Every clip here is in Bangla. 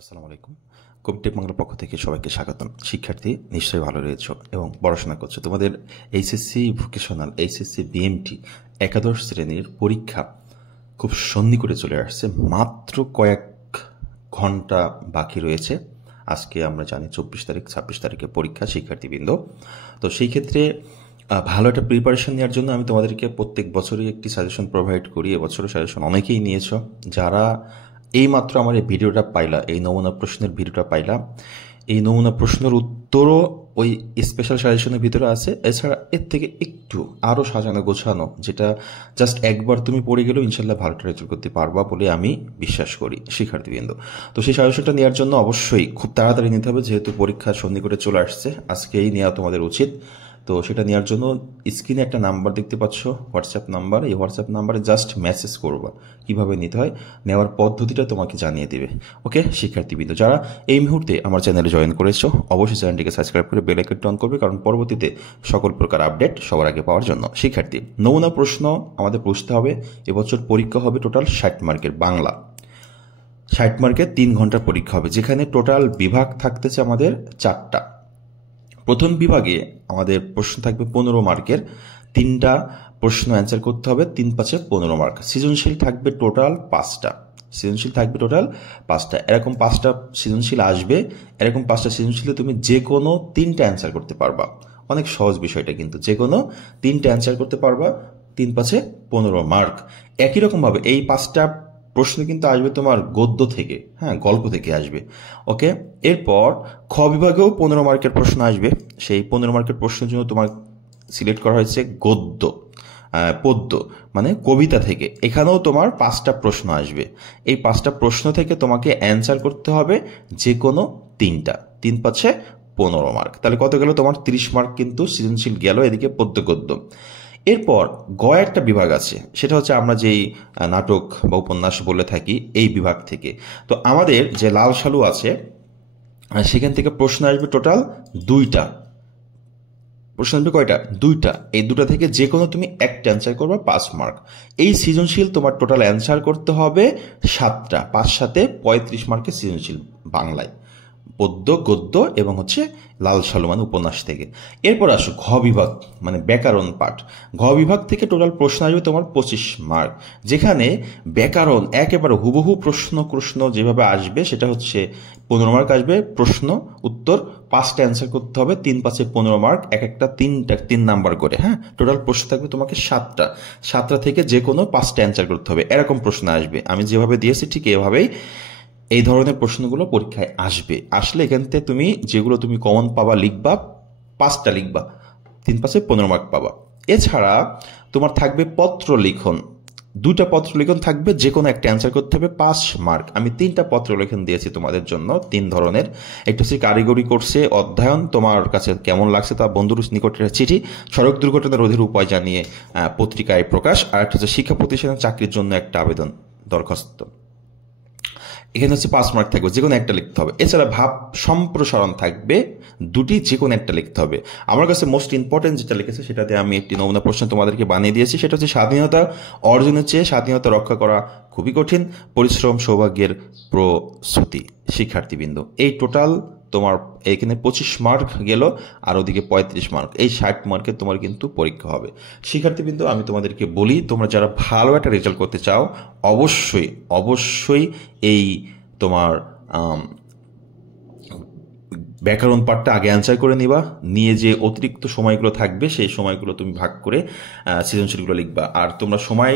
আসসালামু আলাইকুম। কবিটেক বাংলার পক্ষ থেকে সবাইকে স্বাগতম। শিক্ষার্থী নিশ্চয়ই ভালো রয়েছো এবং পড়াশোনা করছো। তোমাদের এইচএসসি ভোকেশনাল, এইচএসসি বিএমটি একাদশ শ্রেণীর পরীক্ষা খুব সন্নিকটে চলে আসছে। মাত্র কয়েক ঘন্টা বাকি রয়েছে। আজকে আমরা জানি 24 তারিখ, 26 তারিখে পরীক্ষা শিক্ষার্থীবৃন্দ। তো সেই ক্ষেত্রে ভালো একটা প্রিপারেশন নেওয়ার জন্য আমি তোমাদেরকে প্রত্যেক বছরই একটি সাজেশন প্রোভাইড করি। এবছরও সাজেশন অনেকেই নিয়েছো। যারা এইমাত্র আমার এই ভিডিওটা পাইলা, এই নমুনা প্রশ্নের ভিডিওটা পাইলা, এই নমুনা প্রশ্নের উত্তরও ওই স্পেশাল সাজেশনের ভিতরে আছে। এছাড়া এর থেকে একটু আরও সাজানো গোছানো, যেটা জাস্ট একবার তুমি পড়ে গেলেও ইনশাল্লাহ ভালোটা রেজাল্ট করতে পারবা বলে আমি বিশ্বাস করি শিক্ষার্থীবৃন্দ। তো সেই সাজেশনটা নেওয়ার জন্য অবশ্যই খুব তাড়াতাড়ি নিতে হবে, যেহেতু পরীক্ষা সন্নিকটে চলে আসছে। আজকেই নেওয়া তোমাদের উচিত। তো সেটা নেওয়ার জন্য স্ক্রিনে একটা নাম্বার দেখতে পাচ্ছ, হোয়াটসঅ্যাপ নাম্বার। এই হোয়াটসঅ্যাপ নাম্বারে জাস্ট মেসেজ করবা, কীভাবে নিতে হয়, নেওয়ার পদ্ধতিটা তোমাকে জানিয়ে দেবে। ওকে শিক্ষার্থীবৃন্দ, যারা এই মুহূর্তে আমার চ্যানেলে জয়েন করেছো অবশ্যই চ্যানেলটিকে সাবস্ক্রাইব করে বেল আইকনটি অন করবে, কারণ পরবর্তীতে সকল প্রকার আপডেট সবার আগে পাওয়ার জন্য। শিক্ষার্থী, নমুনা প্রশ্ন আমাদের বুঝতে হবে। এবছর পরীক্ষা হবে টোটাল 60 মার্কের বাংলা। 60 মার্কের 3 ঘন্টার পরীক্ষা হবে, যেখানে টোটাল বিভাগ থাকতেছে আমাদের 4টা। প্রথম বিভাগে আমাদের প্রশ্ন থাকবে 15 মার্কের। 3টা প্রশ্ন অ্যান্সার করতে হবে, 3 5 15 মার্ক। সৃজনশীল থাকবে টোটাল 5টা। এরকম 5টা সৃজনশীল আসবে। এরকম 5টা সৃজনশীলে তুমি যে কোনো 3টা অ্যান্সার করতে পারবা। অনেক সহজ বিষয়টা, কিন্তু যে কোনো 3টা অ্যান্সার করতে পারবা, 3 5 15 মার্ক। একই রকমভাবে এই 5টা প্রশ্ন কিন্তু আসবে তোমার গদ্য থেকে, গল্প থেকে আসবে। ওকে, এরপর খ বিভাগেও 15 মার্কের প্রশ্ন আসবে। সেই 15 মার্কের প্রশ্নের জন্য তোমার সিলেক্ট করা হয়েছে পদ্য মানে কবিতা থেকে। এখানেও তোমার 5টা প্রশ্ন আসবে। এই 5টা প্রশ্ন থেকে তোমাকে অ্যান্সার করতে হবে যে কোনো 3টা। 3 5 15 মার্ক। তাহলে কত গেল তোমার? 30 মার্ক কিন্তু সৃজনশীল গেল, এদিকে পদ্য গদ্য। এরপর গ একটা বিভাগ আছে, সেটা হচ্ছে আমরা যেই নাটক বা উপন্যাস বলে থাকি, এই বিভাগ থেকে। তো আমাদের যে লাল সালু আছে, সেখান থেকে প্রশ্ন আসবে টোটাল 2টা। প্রশ্ন আসবে কয়টা? 2টা। এই 2টা থেকে যে কোনো তুমি একটা অ্যান্সার করবে, 5 মার্ক। এই সৃজনশীল তোমার টোটাল অ্যান্সার করতে হবে 7টা। 5 7 35 মার্কের সৃজনশীল বাংলায়, পদ্য গদ্য এবং হচ্ছে লাল সালু মানে উপন্যাস থেকে। এরপর আসো ঘ বিভাগ মানে ব্যাকরণ পাঠ। ঘ বিভাগ থেকে টোটাল প্রশ্ন আসবে তোমার 25 মার্ক, যেখানে ব্যাকরণ একেবারে হুবহু প্রশ্ন যেভাবে আসবে সেটা হচ্ছে 15 মার্ক আসবে। প্রশ্ন উত্তর 5টা অ্যান্সার করতে হবে, 3 5 15 মার্ক, এক একটা 3 নাম্বার করে। টোটাল প্রশ্ন থাকবে তোমাকে 7টা। 7টা থেকে যে কোনো 5টা অ্যান্সার করতে হবে, এরকম প্রশ্ন আসবে। আমি যেভাবে দিয়েছি ঠিক এভাবেই এই ধরনের প্রশ্নগুলো পরীক্ষায় আসবে। আসলে এখান থেকে তুমি যেগুলো তুমি কমন পাবা লিখবা, 5টা লিখবা, 3 5 15 মার্ক পাবা। এছাড়া তোমার থাকবে পত্র লিখন। 2টা পত্র লিখন থাকবে, যে কোনো একটা অ্যান্সার করতে হবে, 5 মার্ক। আমি 3টা পত্র লিখন দিয়েছি তোমাদের জন্য, 3 ধরনের। একটা হচ্ছে কারিগরি কোর্সে অধ্যয়ন, তোমার কাছে কেমন লাগছে তা বন্ধুর নিকটের চিঠি, সড়ক দুর্ঘটনা রোধের উপায় জানিয়ে পত্রিকায় প্রকাশ। আর একটা হচ্ছে শিক্ষা প্রতিষ্ঠানে চাকরির জন্য একটা আবেদন দরখাস্ত। এখানে হচ্ছে 5 মার্ক থাকবে, যে কোনো একটা লিখতে হবে। এছাড়া ভাব সম্প্রসারণ থাকবে 2টি, যে কোনো একটা লিখতে হবে। আমার কাছে মোস্ট ইম্পর্টেন্ট যেটা লিখেছে সেটাতে আমি একটি নমুনা প্রশ্ন তোমাদেরকে বানিয়ে দিয়েছি। সেটা হচ্ছে স্বাধীনতা অর্জনের চেয়ে স্বাধীনতা রক্ষা করা খুবই কঠিন, পরিশ্রম সৌভাগ্যের প্রস্তুতি। শিক্ষার্থীবৃন্দ, এই টোটাল তোমার এখানে 25 মার্ক গেল, আর ওদিকে 35 মার্ক। এই 60 মার্কের তোমার কিন্তু পরীক্ষা হবে। শিক্ষার্থীবৃন্দ, আমি তোমাদেরকে বলি, তোমরা যারা ভালো একটা রেজাল্ট করতে চাও অবশ্যই এই তোমার ব্যাকরণ পাঠটা আগে অ্যান্সার করে নিয়ে যে অতিরিক্ত সময়গুলো থাকবে সেই সময়গুলো তুমি ভাগ করে সৃজনশীলগুলো লিখবা। আর তোমরা সময়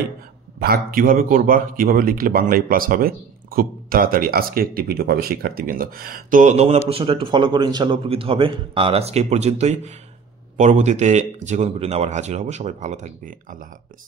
ভাগ কিভাবে করবা, কিভাবে লিখলে বাংলা প্লাস হবে, খুব তাড়াতাড়ি আজকে একটি ভিডিও পাবে শিক্ষার্থীবৃন্দ। তো নমুনা প্রশ্নটা একটু ফলো করে ইনশাল্লাহ উপকৃত হবে। আর আজকে এই পর্যন্তই। পরবর্তীতে যে কোনো ভিডিও নিয়ে আবার হাজির হব। সবাই ভালো থাকবে। আল্লাহ হাফেজ।